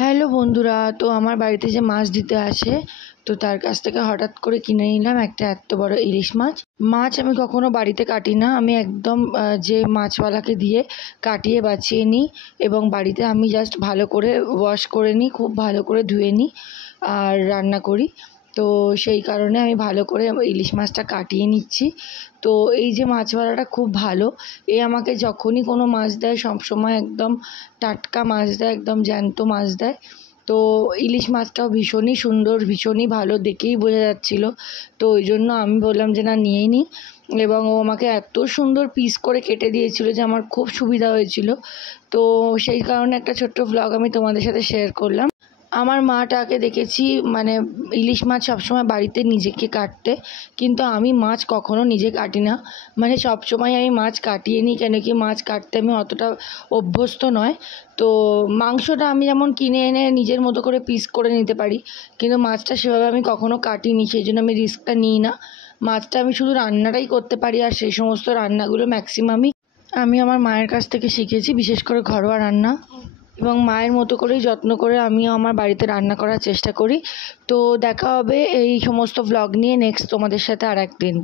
Hello বন্ধুরা, তো আমার বাড়িতে যে মাছ দিতে আসে, তো তার কাছ থেকে হঠাৎ করে কিনে নিলাম একটা এত বড় ইলিশ মাছ। মাছ আমি কখনো বাড়িতে কাটি না, আমি একদম যে মাছওয়ালাকে দিয়ে কাটিয়ে বাছিয়ে নিই এবং বাড়িতে আমি জাস্ট ভালো করে ওয়াশ করে নিই, খুব ভালো করে ধুয়ে নিই আর রান্না করি। তো সেই কারণে আমি ভালো করে ইলিশ মাছটা কাটিয়ে নিচ্ছি। তো এই যে মাছওয়ালাটা খুব ভালো, এ আমাকে যখনই কোনো মাছ দেয় সবসময় একদম টাটকা মাছ দেয়, একদম জ্যান্ত মাছ দেয়। তো ইলিশ মাছটাও ভীষণই সুন্দর, ভীষণই ভালো, দেখেই বোঝা যাচ্ছিলো। তো ওই জন্য আমি বললাম যে না, নিয়েই নিই। এবং ও আমাকে এত সুন্দর পিস করে কেটে দিয়েছিল যে আমার খুব সুবিধা হয়েছিল। তো সেই কারণে একটা ছোট্ট ভ্লগ আমি তোমাদের সাথে শেয়ার করলাম। আমার মাটাকে দেখেছি মানে ইলিশ মাছ সবসময় বাড়িতে নিজেকে কাটতে, কিন্তু আমি মাছ কখনো নিজে কাটি না। মানে সবসময় আমি মাছ কাটিয়ে নিই, কেন কি মাছ কাটতে আমি অতটা অভ্যস্ত নয়। তো মাংসটা আমি যেমন কিনে এনে নিজের মতো করে পিস করে নিতে পারি, কিন্তু মাছটা সেভাবে আমি কখনো কাটিনি, সেই জন্য আমি রিস্কটা নিই না। মাছটা আমি শুধু রান্নাটাই করতে পারি, আর সেই সমস্ত রান্নাগুলো ম্যাক্সিমামই আমি আমার মায়ের কাছ থেকে শিখেছি, বিশেষ করে ঘরোয়া রান্না। এবং মায়ের মতো করেই যত্ন করে আমিও আমার বাড়িতে রান্না করার চেষ্টা করি। তো দেখা হবে এই সমস্ত ভ্লগ নিয়ে নেক্সট তোমাদের সাথে আর একদিন।